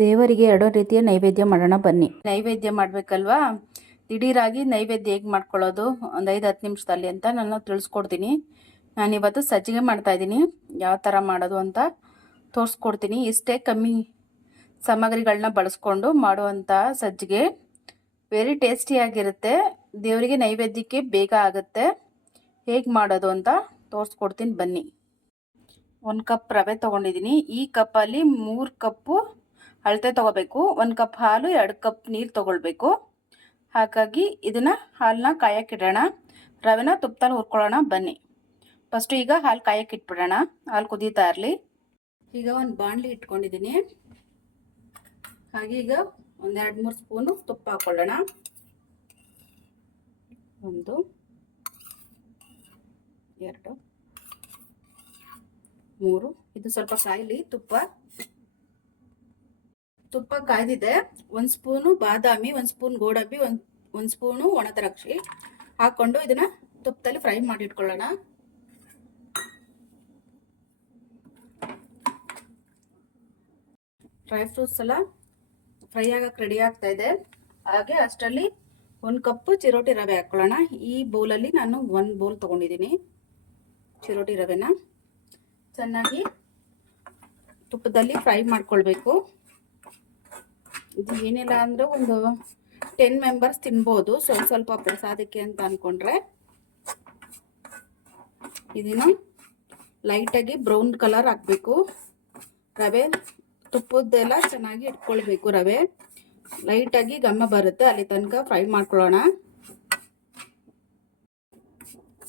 ದೇವರಿಗೆ ಎರಡೋ ರೀತಿಯ ನೈವೇದ್ಯ ಮಾಡೋಣ ಬನ್ನಿ. ನೈವೇದ್ಯ ಮಾಡಬೇಕಲ್ವಾ? ದಿಢೀರಾಗಿ ನೈವೇದ್ಯ ಹೇಗೆ ಮಾಡ್ಕೊಳ್ಳೋದು? ಒಂದು ಐದು ಹತ್ತು ನಿಮಿಷದಲ್ಲಿ ಅಂತ ನಾನು ತಿಳಿಸ್ಕೊಡ್ತೀನಿ. ನಾನಿವತ್ತು ಸಜ್ಜಿಗೆ ಮಾಡ್ತಾ ಇದ್ದೀನಿ. ಯಾವ ಥರ ಮಾಡೋದು ಅಂತ ತೋರಿಸ್ಕೊಡ್ತೀನಿ. ಇಷ್ಟೇ ಕಮ್ಮಿ ಸಾಮಗ್ರಿಗಳನ್ನ ಬಳಸ್ಕೊಂಡು ಮಾಡುವಂಥ ಸಜ್ಜಿಗೆ. ವೆರಿ ಟೇಸ್ಟಿಯಾಗಿರುತ್ತೆ ದೇವರಿಗೆ ನೈವೇದ್ಯಕ್ಕೆ ಬೇಗ ಆಗುತ್ತೆ. ಹೇಗೆ ಮಾಡೋದು ಅಂತ ತೋರಿಸ್ಕೊಡ್ತೀನಿ ಬನ್ನಿ. ಒಂದು ಕಪ್ ರವೆ ತೊಗೊಂಡಿದ್ದೀನಿ. ಈ ಕಪ್ಪಲ್ಲಿ ಮೂರು ಕಪ್ಪು ಅಳತೆ ತೊಗೋಬೇಕು. ಒಂದು ಕಪ್ ಹಾಲು, ಎರಡು ಕಪ್ ನೀರು ತೊಗೊಳ್ಬೇಕು. ಹಾಗಾಗಿ ಇದನ್ನು ಹಾಲನ್ನ ಕಾಯಕ್ಕಿಡೋಣ. ರವೆನ ತುಪ್ಪದಲ್ಲಿ ಹುರ್ಕೊಳ್ಳೋಣ. ಬನ್ನಿ. ಫಸ್ಟು ಈಗ ಹಾಲು ಕಾಯಕ್ಕಿಟ್ಬಿಡೋಣ. ಹಾಲು ಕುದೀತಾ ಇರಲಿ. ಈಗ ಒಂದು ಬಾಣಲಿ ಇಟ್ಕೊಂಡಿದ್ದೀನಿ ಹಾಗೆ ಈಗ ಒಂದೆರಡು ಮೂರು ಸ್ಪೂನು ತುಪ್ಪ ಹಾಕ್ಕೊಳ್ಳೋಣ ಒಂದು, ಎರಡು, ಮೂರು. ಇದು ಸ್ವಲ್ಪ ಕಾಯಿಲಿ ತುಪ್ಪ. ತುಪ್ಪ ಕಾಯ್ದಿದೆ. ಒಂದು ಸ್ಪೂನು ಬಾದಾಮಿ, ಒಂದು ಸ್ಪೂನ್ ಗೋಡಂಬಿ, ಒಂದು ಒಂದು ಸ್ಪೂನು ಒಣ ದ್ರಾಕ್ಷಿ ಹಾಕ್ಕೊಂಡು ಇದನ್ನ ತುಪ್ಪದಲ್ಲಿ ಫ್ರೈ ಮಾಡಿ ಇಟ್ಕೊಳ್ಳೋಣ ಡ್ರೈ ಫ್ರೂಟ್ಸ್ ಎಲ್ಲ ಫ್ರೈ ಆಗಕ್ಕೆ ರೆಡಿ ಆಗ್ತಾ ಇದೆ. ಹಾಗೆ ಅಷ್ಟರಲ್ಲಿ ಒಂದು ಕಪ್ಪು ಚಿರೋಟಿ ರವೆ ಹಾಕ್ಕೊಳ್ಳೋಣ ಈ ಬೌಲಲ್ಲಿ ನಾನು ಒಂದು ಬೌಲ್ ತೊಗೊಂಡಿದ್ದೀನಿ ಚಿರೋಟಿ ರವೆನ. ಚೆನ್ನಾಗಿ ತುಪ್ಪದಲ್ಲಿ ಫ್ರೈ ಮಾಡ್ಕೊಳ್ಬೇಕು. ಇದು ಏನಿಲ್ಲ ಅಂದರೆ ಒಂದು ಟೆನ್ ಮೆಂಬರ್ಸ್ ತಿನ್ಬೋದು. ಸ್ವಲ್ಪ ಸ್ವಲ್ಪ ಪ್ರಸಾದಕ್ಕೆ ಅಂತ ಅಂದ್ಕೊಂಡ್ರೆ ಇದನ್ನು ಲೈಟಾಗಿ ಬ್ರೌನ್ ಕಲರ್ ಹಾಕಬೇಕು. ರವೆ ತುಪ್ಪದ್ದೆಲ್ಲ ಚೆನ್ನಾಗಿ ಇಟ್ಕೊಳ್ಬೇಕು ರವೆ. ಲೈಟಾಗಿ ಗಮ್ಮ ಬರುತ್ತೆ. ಅಲ್ಲಿ ತನಕ ಫ್ರೈ ಮಾಡ್ಕೊಳ್ಳೋಣ.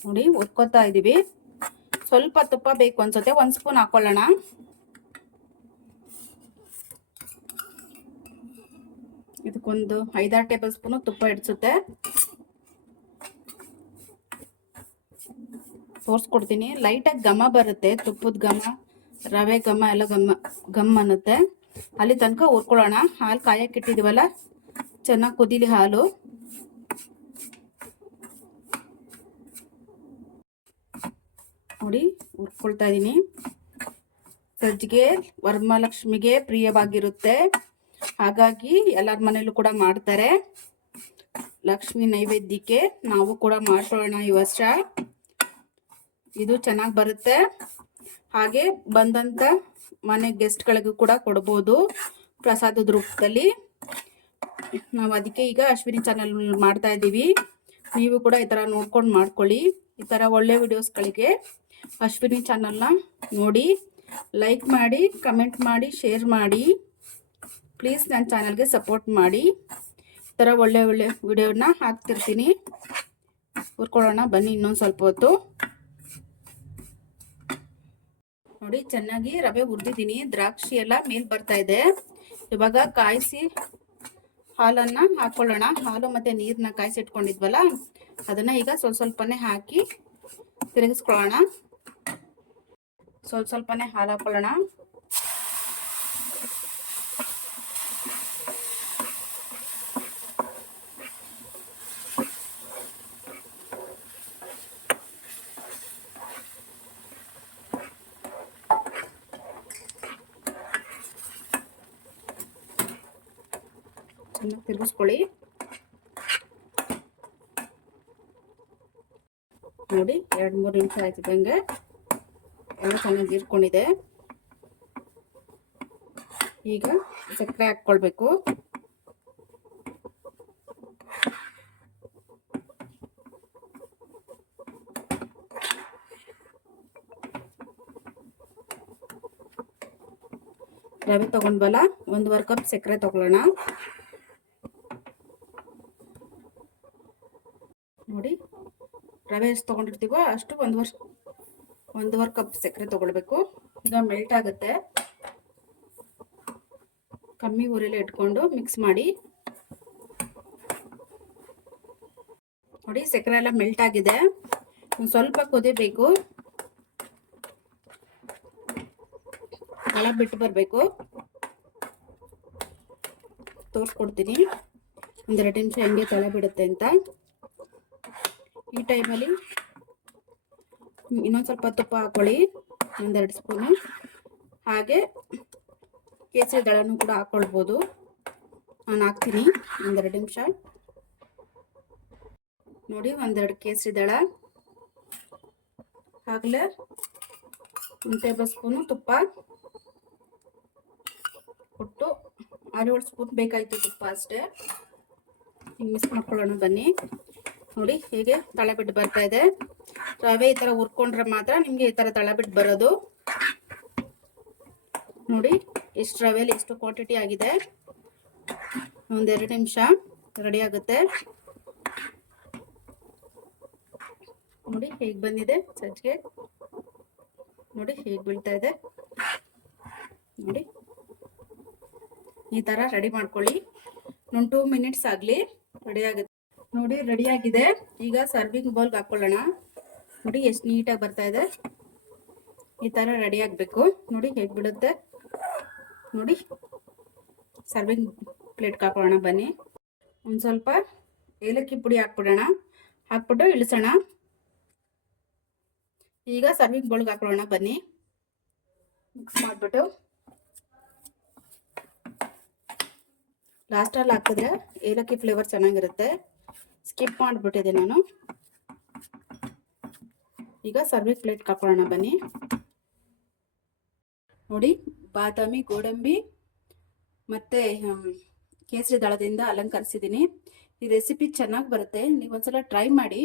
ನೋಡಿ, ಒತ್ಕೋತಾ ಇದ್ದೀವಿ ಸ್ವಲ್ಪ ತುಪ್ಪ ಬೇಕು ಅನ್ಸುತ್ತೆ. ಒಂದು ಸ್ಪೂನ್ ಹಾಕೊಳ್ಳೋಣ. ಇದಕ್ಕೊಂದು ಐದಾರು ಟೇಬಲ್ ಸ್ಪೂನು ತುಪ್ಪ ಹಿಡಿಸುತ್ತೆ ತೋರಿಸ್ಕೊಡ್ತೀನಿ. ಲೈಟಾಗಿ ಘಮ ಬರುತ್ತೆ, ತುಪ್ಪದ ಘಮ, ರವೆ ಘಮ, ಎಲ್ಲ ಘಮ, ಘಮ್ ಅನ್ನುತ್ತೆ. ಅಲ್ಲಿ ತನಕ ಹುರ್ಕೊಳ್ಳೋಣ. ಹಾಲು ಕಾಯಕ್ಕೆ ಇಟ್ಟಿದ್ದೀವಲ್ಲ ಚೆನ್ನಾಗಿ ಕುದೀಲಿ ಹಾಲು. ನೋಡಿ, ಹುರ್ಕೊಳ್ತಾ ಇದ್ದೀನಿ ಸಜ್ಜಿಗೆ ವರಮಹಾಲಕ್ಷ್ಮಿಗೆ ಪ್ರಿಯವಾಗಿರುತ್ತೆ. ಹಾಗಾಗಿ ಎಲ್ಲರ ಮನೇಲೂ ಕೂಡ ಮಾಡ್ತಾರೆ. ಲಕ್ಷ್ಮಿ ನೈವೇದ್ಯಕ್ಕೆ ನಾವು ಕೂಡ ಮಾಡ್ಕೊಳ್ಳೋಣ ಈ ವರ್ಷ. ಇದು ಚೆನ್ನಾಗಿ ಬರುತ್ತೆ. ಹಾಗೆ ಬಂದಂಥ ಮನೆ ಗೆಸ್ಟ್ಗಳಿಗೂ ಕೂಡ ಕೊಡ್ಬೋದು ಪ್ರಸಾದದ ರೂಪದಲ್ಲಿ. ನಾವು ಅದಕ್ಕೆ ಈಗ ಅಶ್ವಿನಿ ಚಾನಲ್ ಮಾಡ್ತಾ ಇದ್ದೀವಿ. ನೀವು ಕೂಡ ಈ ಥರ ನೋಡ್ಕೊಂಡು ಮಾಡ್ಕೊಳ್ಳಿ. ಈ ಥರ ಒಳ್ಳೆ ವಿಡಿಯೋಸ್ಗಳಿಗೆ ಅಶ್ವಿನಿ ಚಾನಲ್ನ ನೋಡಿ ಲೈಕ್ ಮಾಡಿ ಕಮೆಂಟ್ ಮಾಡಿ ಶೇರ್ ಮಾಡಿ. ಪ್ಲೀಸ್ ನನ್ನ ಚಾನಲ್ಗೆ ಸಪೋರ್ಟ್ ಮಾಡಿ. ಈ ಥರ ಒಳ್ಳೆ ಒಳ್ಳೆ ವಿಡಿಯೋನ ಹಾಕ್ತಿರ್ತೀನಿ. ಹುರ್ಕೊಳ್ಳೋಣ, ಬನ್ನಿ ಇನ್ನೊಂದು ಸ್ವಲ್ಪ ಹೊತ್ತು. ನೋಡಿ, ಚೆನ್ನಾಗಿ ರವೆ ಹುರಿದಿದ್ದೀನಿ. ದ್ರಾಕ್ಷಿ ಎಲ್ಲ ಮೇಲ್ ಬರ್ತಾ ಇದೆ. ಇವಾಗ ಕಾಯಿಸಿ ಹಾಲನ್ನು ಹಾಕ್ಕೊಳ್ಳೋಣ ಹಾಲು ಮತ್ತು ನೀರನ್ನ ಕಾಯಿಸಿ ಇಟ್ಕೊಂಡಿದ್ವಲ್ಲ ಅದನ್ನು ಈಗ ಸ್ವಲ್ಪ ಸ್ವಲ್ಪನೇ ಹಾಕಿ ತಿರುಗಿಸ್ಕೊಳ್ಳೋಣ. ಸ್ವಲ್ಪ ಸ್ವಲ್ಪನೇ ಹಾಲು ಹಾಕೊಳ್ಳೋಣ. ಚೆನ್ನಾಗಿ ತಿರುಗಿಸ್ಕೊಳ್ಳಿ. ನೋಡಿ, ಎರಡು, ಮೂರು ನಿಮಿಷ ಆಯ್ತಿದ್ದಂಗೆ ಎಲ್ಲ ಚೆನ್ನಾಗಿ ಇರ್ಕೊಂಡಿದೆ ಈಗ ಸಕ್ಕರೆ ಹಾಕ್ಕೊಳ್ಬೇಕು. ರವೆ ತಗೊಂಡ್ವಲ್ಲ, ಒಂದುವರೆ ಕಪ್ ಸಕ್ಕರೆ ತಗೊಳ್ಳೋಣ ನೋಡಿ ರವೆ ಎಷ್ಟು ತೊಗೊಂಡಿರ್ತೀವೋ ಅಷ್ಟು ಒಂದು ವರ್ಷ ಒಂದೂವರೆ ಕಪ್ ಸಕ್ಕರೆ ತೊಗೊಳ್ಬೇಕು. ಈಗ ಮೆಲ್ಟ್ ಆಗುತ್ತೆ. ಕಮ್ಮಿ ಊರಲ್ಲಿ ಇಟ್ಕೊಂಡು ಮಿಕ್ಸ್ ಮಾಡಿ. ನೋಡಿ ಸಕ್ಕರೆ ಎಲ್ಲ ಮೆಲ್ಟ್ ಆಗಿದೆ. ಸ್ವಲ್ಪ ಕುದಿಬೇಕು. ಹಳ ಬಿಟ್ಟು ಬರಬೇಕು. ತೋರಿಸ್ಕೊಡ್ತೀನಿ. ಒಂದೆರಡು ನಿಮಿಷ ಹೆಂಗೆ ತಳ ಬಿಡುತ್ತೆ ಅಂತ. ಈ ಟೈಮಲ್ಲಿ ಇನ್ನೊಂದು ಸ್ವಲ್ಪ ತುಪ್ಪ ಹಾಕೊಳ್ಳಿ, ಒಂದೆರಡು ಸ್ಪೂನು. ಹಾಗೆ ಕೇಸರಿ ದಳನೂ ಕೂಡ ಹಾಕ್ಕೊಳ್ಬೋದು ನಾನು ಹಾಕ್ತೀನಿ, ಒಂದೆರಡು ನಿಮಿಷ. ನೋಡಿ, ಒಂದೆರಡು ಕೇಸರಿ ದಳ. ಆಗಲೇ ಒಂದು ಟೇಬಲ್ ಸ್ಪೂನು ತುಪ್ಪ. ಕೊಟ್ಟು ಆರೇಳು ಸ್ಪೂನ್ ಬೇಕಾಯಿತು ತುಪ್ಪ ಅಷ್ಟೇ. ಹಿಂಗೆ ಮಿಕ್ಸ್ ಮಾಡ್ಕೊಳ್ಳೋಣ, ಬನ್ನಿ. ನೋಡಿ ಹೀಗೆ ತಳೆ ಬಿಟ್ಟು ಬರ್ತಾ ಇದೆ. ರವೆ ಈ ಥರ ಹುರ್ಕೊಂಡ್ರೆ ಮಾತ್ರ ನಿಮಗೆ ಈ ಥರ ತಳೆ ಬಿಟ್ಟು ಬರೋದು. ನೋಡಿ ಎಷ್ಟು ರವೆಲಿ ಎಷ್ಟು ಕ್ವಾಂಟಿಟಿ ಆಗಿದೆ. ಒಂದೆರಡು ನಿಮಿಷ ರೆಡಿ ಆಗುತ್ತೆ. ನೋಡಿ ಹೇಗೆ ಬಂದಿದೆ ಸಜ್ಜಿಗೆ. ನೋಡಿ ಹೇಗೆ ಬೀಳ್ತಾ ಇದೆ. ನೋಡಿ ಈ ಥರ ರೆಡಿ ಮಾಡ್ಕೊಳ್ಳಿ. ಒಂದು ಟೂ ಮಿನಿಟ್ಸ್ ಆಗಲಿ ರೆಡಿ ಆಗುತ್ತೆ. ನೋಡಿ ರೆಡಿ ಆಗಿದೆ. ಈಗ ಸರ್ವಿಂಗ್ ಬೌಲ್ಗೆ ಹಾಕ್ಕೊಳ್ಳೋಣ ನೋಡಿ, ಎಷ್ಟು ನೀಟಾಗಿ ಬರ್ತಾ ಇದೆ. ಈ ಥರ ರೆಡಿ ಆಗಬೇಕು. ನೋಡಿ ಹೇಗೆ ಬಿಡುತ್ತೆ ನೋಡಿ ಸರ್ವಿಂಗ್ ಪ್ಲೇಟ್ಗೆ ಹಾಕೊಳ್ಳೋಣ, ಬನ್ನಿ. ಒಂದು ಸ್ವಲ್ಪ ಏಲಕ್ಕಿ ಪುಡಿ ಹಾಕ್ಬಿಡೋಣ. ಹಾಕ್ಬಿಟ್ಟು ಇಳಿಸೋಣ. ಈಗ ಸರ್ವಿಂಗ್ ಬೌಲ್ಗೆ ಹಾಕೊಳ್ಳೋಣ, ಬನ್ನಿ. ಮಿಕ್ಸ್ ಮಾಡಿಬಿಟ್ಟು. ಲಾಸ್ಟಲ್ಲಿ ಹಾಕಿದ್ರೆ ಏಲಕ್ಕಿ ಫ್ಲೇವರ್ ಚೆನ್ನಾಗಿರುತ್ತೆ. ಸ್ಕಿಪ್ ಮಾಡಿಬಿಟ್ಟಿದೆ ನಾನು. ಈಗ ಸರ್ವಿಂಗ್ ಪ್ಲೇಟ್ ಹಾಕೊಳ್ಳೋಣ ಬನ್ನಿ. ನೋಡಿ, ಬಾದಾಮಿ, ಗೋಡಂಬಿ ಮತ್ತು ಕೇಸರಿ ದಳದಿಂದ ಅಲಂಕರಿಸಿದ್ದೀನಿ. ಈ ರೆಸಿಪಿ ಚೆನ್ನಾಗಿ ಬರುತ್ತೆ. ನೀವು ಒಂದ್ಸಲ ಟ್ರೈ ಮಾಡಿ.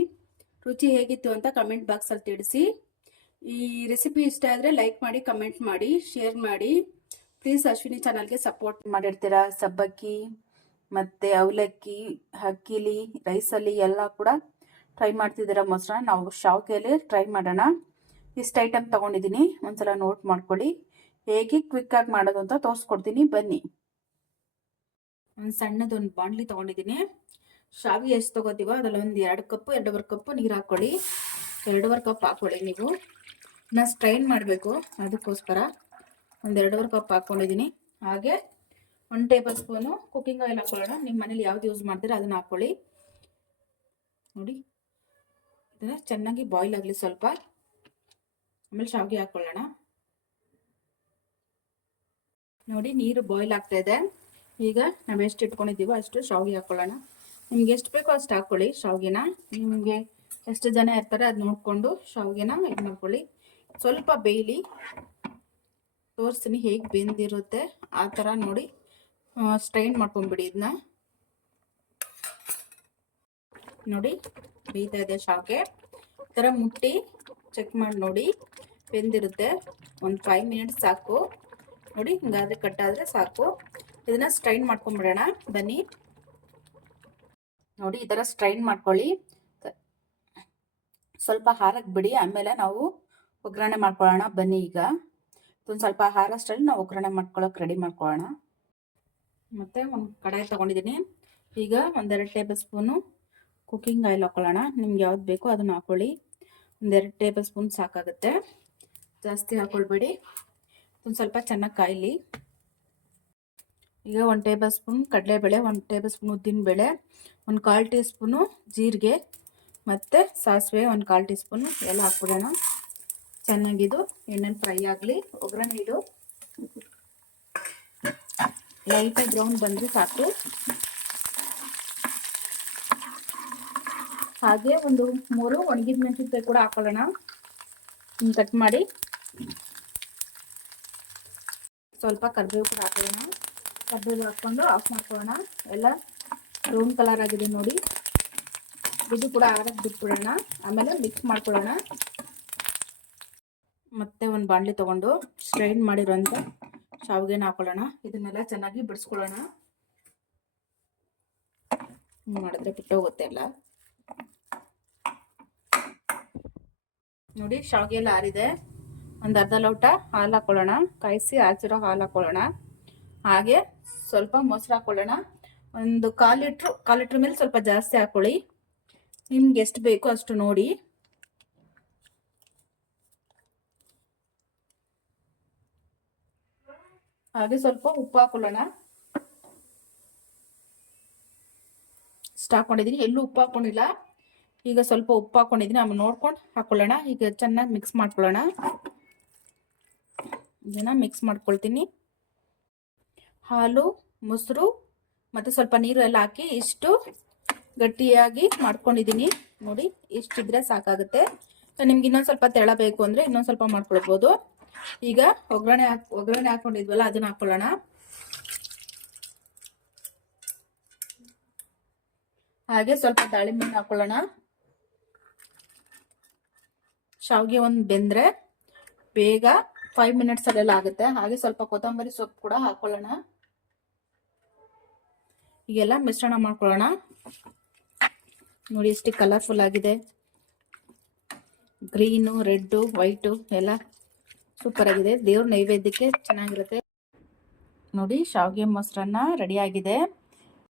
ರುಚಿ ಹೇಗಿತ್ತು ಅಂತ ಕಮೆಂಟ್ ಬಾಕ್ಸಲ್ಲಿ ತಿಳಿಸಿ. ಈ ರೆಸಿಪಿ ಇಷ್ಟ ಆದರೆ ಲೈಕ್ ಮಾಡಿ ಕಮೆಂಟ್ ಮಾಡಿ ಶೇರ್ ಮಾಡಿ. ಪ್ಲೀಸ್ ಅಶ್ವಿನಿ ಚಾನಲ್ಗೆ ಸಪೋರ್ಟ್ ಮಾಡಿರ್ತೀರಾ? ಸಬ್ಬಕ್ಕಿ. ಮತ್ತು ಅವಲಕ್ಕಿ, ಅಕ್ಕಿಲಿ, ರೈಸಲ್ಲಿ ಎಲ್ಲ ಕೂಡ ಟ್ರೈ ಮಾಡ್ತಿದ್ದೀರ ಮೊಸರನ್ನ? ನಾವು ಶಾವಿಗೆಯಲ್ಲಿ ಟ್ರೈ ಮಾಡೋಣ. ಇಷ್ಟು ಐಟಮ್ ತೊಗೊಂಡಿದ್ದೀನಿ. ಒಂದ್ಸಲ ನೋಟ್ ಮಾಡ್ಕೊಳ್ಳಿ. ಹೇಗೆ ಕ್ವಿಕ್ಕಾಗಿ ಮಾಡೋದು ಅಂತ ತೋರಿಸ್ಕೊಡ್ತೀನಿ. ಬನ್ನಿ. ಒಂದು ಸಣ್ಣದೊಂದು ಬಾಂಡ್ಲಿ ತೊಗೊಂಡಿದ್ದೀನಿ. ಶಾವಿಗೆ ಎಷ್ಟು ತೊಗೋತೀವೋ ಅದ್ರಲ್ಲಿ ಒಂದು ಎರಡು ಕಪ್ಪು, ಎರಡೂವರೆ ಕಪ್ಪು ನೀರು ಹಾಕ್ಕೊಳ್ಳಿ. ಎರಡೂವರೆ ಕಪ್ ಹಾಕ್ಕೊಳ್ಳಿ ನೀವು. ನಾ ಸ್ಟ್ರೈನ್ ಮಾಡಬೇಕು. ಅದಕ್ಕೋಸ್ಕರ ಒಂದು ಎರಡೂವರೆ ಕಪ್ ಹಾಕ್ಕೊಂಡಿದ್ದೀನಿ. ಹಾಗೆ ಒಂದು ಟೇಬಲ್ ಸ್ಪೂನು ಕುಕ್ಕಿಂಗ್ ಆಯಿಲ್ ಹಾಕೊಳ್ಳೋಣ. ನಿಮ್ಮ ಮನೇಲಿ ಯಾವ್ದು ಯೂಸ್ ಮಾಡ್ತೀರಾ ಅದನ್ನ ಹಾಕ್ಕೊಳ್ಳಿ ನೋಡಿ, ಇದನ್ನು ಚೆನ್ನಾಗಿ ಬಾಯ್ಲ್ ಆಗಲಿ ಸ್ವಲ್ಪ. ಆಮೇಲೆ ಶಾವಿಗೆ ಹಾಕ್ಕೊಳ್ಳೋಣ ನೋಡಿ, ನೀರು ಬಾಯ್ಲ್ ಆಗ್ತಾ ಇದೆ. ಈಗ ನಾವು ಎಷ್ಟು ಇಟ್ಕೊಂಡಿದ್ದೀವೋ ಅಷ್ಟು ಶಾವಿಗೆ ಹಾಕ್ಕೊಳ್ಳೋಣ ನಿಮ್ಗೆ ಎಷ್ಟು ಬೇಕೋ ಅಷ್ಟು ಹಾಕ್ಕೊಳ್ಳಿ ಶಾವಿಗೆನ. ನಿಮಗೆ ಎಷ್ಟು ಜನ ಇರ್ತಾರೆ ಅದು ನೋಡಿಕೊಂಡು ಶಾವಿಗೆನ ಇದು ಮಾಡ್ಕೊಳ್ಳಿ. ಸ್ವಲ್ಪ ಬೇಯಲಿ. ತೋರಿಸ್ತೀನಿ ಹೇಗೆ ಬೆಂದಿರುತ್ತೆ. ಆ ಥರ ನೋಡಿ. ಸ್ಟ್ರೈನ್ ಮಾಡ್ಕೊಂಡ್ಬಿಡಿ ಇದನ್ನ ನೋಡಿ ಬೇಯ್ತಾ ಇದೆ ಶಾಖೆ. ಈ ಥರ ಮುಟ್ಟಿ ಚೆಕ್ ಮಾಡಿ ನೋಡಿ. ಬೆಂದಿರುತ್ತೆ. ಒಂದು ಫೈವ್ ಮಿನಿಟ್ಸ್ ಸಾಕು. ನೋಡಿ, ಹಿಂಗಾದ್ರೆ ಕಟ್ಟಾದರೆ ಸಾಕು. ಇದನ್ನು ಸ್ಟ್ರೈನ್ ಮಾಡ್ಕೊಂಬಿಡೋಣ ಬನ್ನಿ. ನೋಡಿ, ಈ ಥರ ಸ್ಟ್ರೈನ್ ಮಾಡ್ಕೊಳ್ಳಿ. ಸ್ವಲ್ಪ ಹಾರಕ್ಕೆ ಬಿಡಿ. ಆಮೇಲೆ ನಾವು ಒಗ್ಗರಣೆ ಮಾಡ್ಕೊಳ್ಳೋಣ. ಬನ್ನಿ ಈಗ. ಒಂದು ಸ್ವಲ್ಪ ಹಾರಷ್ಟರಲ್ಲಿ ನಾವು ಒಗ್ಗರಣೆ ಮಾಡ್ಕೊಳ್ಳೋಕೆ ರೆಡಿ ಮಾಡ್ಕೊಳ್ಳೋಣ. ಮತ್ತು ಒಂದು ಕಡಾಯಿ ತಗೊಂಡಿದ್ದೀನಿ ಈಗ ಒಂದೆರಡು ಟೇಬಲ್ ಸ್ಪೂನು ಕುಕ್ಕಿಂಗ್ ಆಯಿಲ್ ಹಾಕೊಳ್ಳೋಣ. ನಿಮ್ಗೆ ಯಾವ್ದು ಬೇಕೋ ಅದನ್ನು ಹಾಕ್ಕೊಳ್ಳಿ ಒಂದೆರಡು ಟೇಬಲ್ ಸ್ಪೂನ್ ಸಾಕಾಗುತ್ತೆ. ಜಾಸ್ತಿ ಹಾಕ್ಕೊಳ್ಬೇಡಿ ಒಂದು ಸ್ವಲ್ಪ ಚೆನ್ನಾಗಿ ಕಾಯಲಿ. ಈಗ ಒಂದು ಟೇಬಲ್ ಸ್ಪೂನ್ ಕಡಲೆಬೇಳೆ, ಒಂದು ಟೇಬಲ್ ಸ್ಪೂನ್ ಉದ್ದಿನಬೇಳೆ, ಒಂದು ಕಾಲು ಟೀ ಸ್ಪೂನು ಜೀರಿಗೆ, ಮತ್ತು ಸಾಸಿವೆ ಒಂದು ಕಾಲು ಟೀ ಸ್ಪೂನು ಎಲ್ಲ ಹಾಕ್ಬಿಡೋಣ. ಚೆನ್ನಾಗಿದು ಎಣ್ಣೆ ಫ್ರೈ ಆಗಲಿ. ಒಗ್ಗರಣೆ ಇಡು ಲೈಟಾಗಿ ಬ್ರೌನ್ ಬಂದರೆ ಸಾಕು. ಹಾಗೆ ಒಂದು ಮೂರು ಒಣಗಿದ ಮೆಣಸಿನ್ಕಾಯಿ ಕೂಡ ಹಾಕೊಳ್ಳೋಣ. ಕಟ್ ಮಾಡಿ. ಸ್ವಲ್ಪ ಕರಿಬೇವು ಕೂಡ ಹಾಕೊಳ್ಳೋಣ. ಕರಿಬೇವು ಹಾಕ್ಕೊಂಡು ಆಫ್ ಮಾಡ್ಕೊಳ್ಳೋಣ. ಎಲ್ಲ ಬ್ರೌನ್ ಕಲರ್ ಆಗಿದೆ ನೋಡಿ. ಇದು ಕೂಡ ಆರಕ್ಕೆ ಬಿಟ್ಬಿಡೋಣ. ಆಮೇಲೆ ಮಿಕ್ಸ್ ಮಾಡ್ಕೊಳ್ಳೋಣ. ಮತ್ತೆ ಒಂದು ಬಾಣಲಿ ತೊಗೊಂಡು ಸ್ಟ್ರೈನ್ ಮಾಡಿರೋಂಥ ಶಾವಿಗೆನ ಹಾಕೊಳ್ಳೋಣ. ಇದನ್ನೆಲ್ಲ ಚೆನ್ನಾಗಿ ಬಿಡಿಸ್ಕೊಳ್ಳೋಣ. ಮಾಡಿದ್ರೆ ಬಿಟ್ಟೋಗುತ್ತೆ ಎಲ್ಲ. ನೋಡಿ ಶಾವಿಗೆ ಎಲ್ಲ ಆರಿದೆ. ಒಂದು ಅರ್ಧ ಲೋಟ ಹಾಲು ಹಾಕೊಳ್ಳೋಣ. ಕಾಯಿಸಿ ಆಚಿರೋ ಹಾಲು ಹಾಕೊಳ್ಳೋಣ. ಹಾಗೆ ಸ್ವಲ್ಪ ಮೊಸರು ಹಾಕೊಳ್ಳೋಣ. ಒಂದು ಕಾಲು ಲೀಟ್ರು, ಕಾಲು ಲೀಟ್ರ್ ಮೇಲೆ ಸ್ವಲ್ಪ ಜಾಸ್ತಿ ಹಾಕೊಳ್ಳಿ. ನಿಮ್ಗೆ ಎಷ್ಟು ಬೇಕೋ ಅಷ್ಟು ನೋಡಿ. ಹಾಗೆ ಸ್ವಲ್ಪ ಉಪ್ಪು ಹಾಕೊಳ್ಳೋಣ. ಇಷ್ಟ ಹಾಕೊಂಡಿದ್ದೀನಿ ಎಲ್ಲೂ ಉಪ್ಪು ಹಾಕೊಂಡಿಲ್ಲ. ಈಗ ಸ್ವಲ್ಪ ಉಪ್ಪು ಹಾಕೊಂಡಿದ್ದೀನಿ ಆಮೇಲೆ ನೋಡ್ಕೊಂಡು ಹಾಕೊಳ್ಳೋಣ. ಈಗ ಚೆನ್ನಾಗಿ ಮಿಕ್ಸ್ ಮಾಡ್ಕೊಳ್ಳೋಣ. ಇದನ್ನ ಮಿಕ್ಸ್ ಮಾಡ್ಕೊಳ್ತೀನಿ. ಹಾಲು, ಮೊಸರು ಮತ್ತು ಸ್ವಲ್ಪ ನೀರು ಎಲ್ಲ ಹಾಕಿ ಇಷ್ಟು ಗಟ್ಟಿಯಾಗಿ ಮಾಡ್ಕೊಂಡಿದ್ದೀನಿ ನೋಡಿ, ಇಷ್ಟಿದ್ರೆ ಸಾಕಾಗುತ್ತೆ. ನಿಮ್ಗೆ ಇನ್ನೊಂದು ಸ್ವಲ್ಪ ತೆಳ ಬೇಕು ಅಂದರೆ ಇನ್ನೊಂದು ಸ್ವಲ್ಪ ಮಾಡ್ಕೊಳ್ಬೋದು. ಈಗ ಒಗ್ಗರಣೆ ಹಾಕ್, ಒಗ್ಗರಣೆ ಹಾಕೊಂಡಿದ್ವಲ್ಲ, ಅದನ್ನ ಹಾಕೊಳ್ಳೋಣ. ಹಾಗೆ ಸ್ವಲ್ಪ ದಾಳಿಂಬೆ ಹಾಕೊಳ್ಳೋಣ. ಶಾವಿಗೆ ಒಂದು ಬೆಂದ್ರೆ ಬೇಗ ಫೈವ್ ಮಿನಿಟ್ಸ್ ಅಲ್ಲೆಲ್ಲ ಆಗುತ್ತೆ. ಹಾಗೆ ಸ್ವಲ್ಪ ಕೊತ್ತಂಬರಿ ಸೊಪ್ಪು ಕೂಡ ಹಾಕೊಳ್ಳೋಣ. ಈಗೆಲ್ಲ ಮಿಶ್ರಣ ಮಾಡ್ಕೊಳ್ಳೋಣ. ನೋಡಿ ಎಷ್ಟು ಕಲರ್ಫುಲ್ ಆಗಿದೆ. ಗ್ರೀನು ರೆಡ್ಡು ವೈಟು ಎಲ್ಲ ಸೂಪರ್ ಆಗಿದೆ ದೇವ್ರ ನೈವೇದ್ಯಕ್ಕೆ ಚೆನ್ನಾಗಿರುತ್ತೆ. ನೋಡಿ ಶಾವಿಗೆ ಮೊಸರನ್ನ ರೆಡಿ ಆಗಿದೆ.